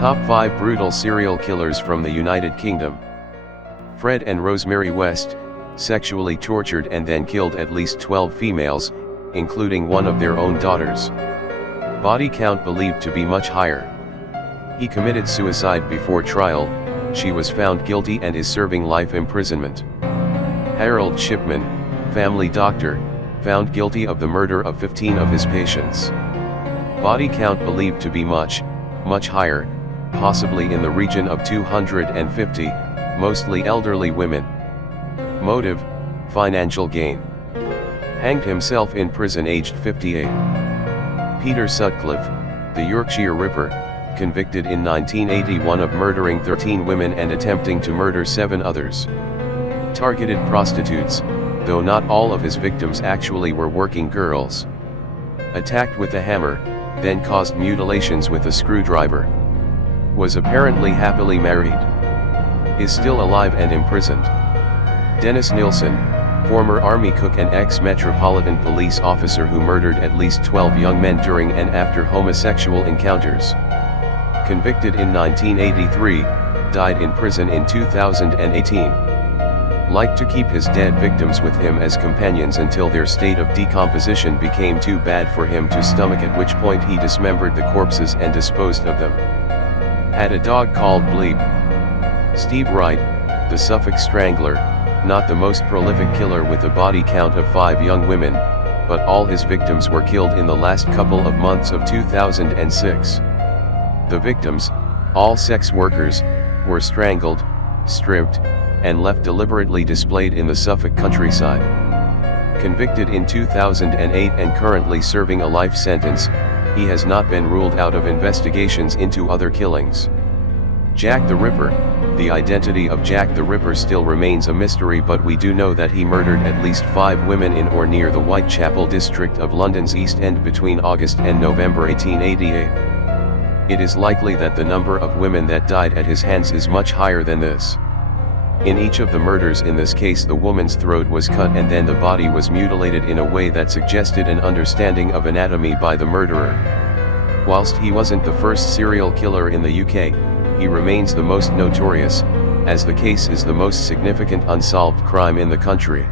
Top 5 Brutal Serial Killers from the United Kingdom. Fred and Rosemary West sexually tortured and then killed at least 12 females, including one of their own daughters. Body count believed to be much higher. He committed suicide before trial. She was found guilty and is serving life imprisonment. Harold Shipman, family doctor, found guilty of the murder of 15 of his patients. Body count believed to be much higher, possibly in the region of 250, mostly elderly women. Motive: financial gain. Hanged himself in prison aged 58. Peter Sutcliffe, the Yorkshire Ripper, convicted in 1981 of murdering 13 women and attempting to murder 7 others. Targeted prostitutes, though not all of his victims actually were working girls. Attacked with a hammer, then caused mutilations with a screwdriver. Was apparently happily married. Is still alive and imprisoned. Dennis Nilsen, former Army cook and ex-Metropolitan Police officer who murdered at least 12 young men during and after homosexual encounters. Convicted in 1983, died in prison in 2018. Liked to keep his dead victims with him as companions until their state of decomposition became too bad for him to stomach, at which point he dismembered the corpses and disposed of them. Had a dog called Bleep. Steve Wright, the Suffolk Strangler, not the most prolific killer with a body count of 5 young women, but all his victims were killed in the last couple of months of 2006. The victims, all sex workers, were strangled, stripped, and left deliberately displayed in the Suffolk countryside. Convicted in 2008 and currently serving a life sentence, he has not been ruled out of investigations into other killings. Jack the Ripper. The identity of Jack the Ripper still remains a mystery, but we do know that he murdered at least 5 women in or near the Whitechapel district of London's East End between August and November 1888. It is likely that the number of women that died at his hands is much higher than this. In each of the murders in this case, the woman's throat was cut and then the body was mutilated in a way that suggested an understanding of anatomy by the murderer. Whilst he wasn't the first serial killer in the UK, he remains the most notorious, as the case is the most significant unsolved crime in the country.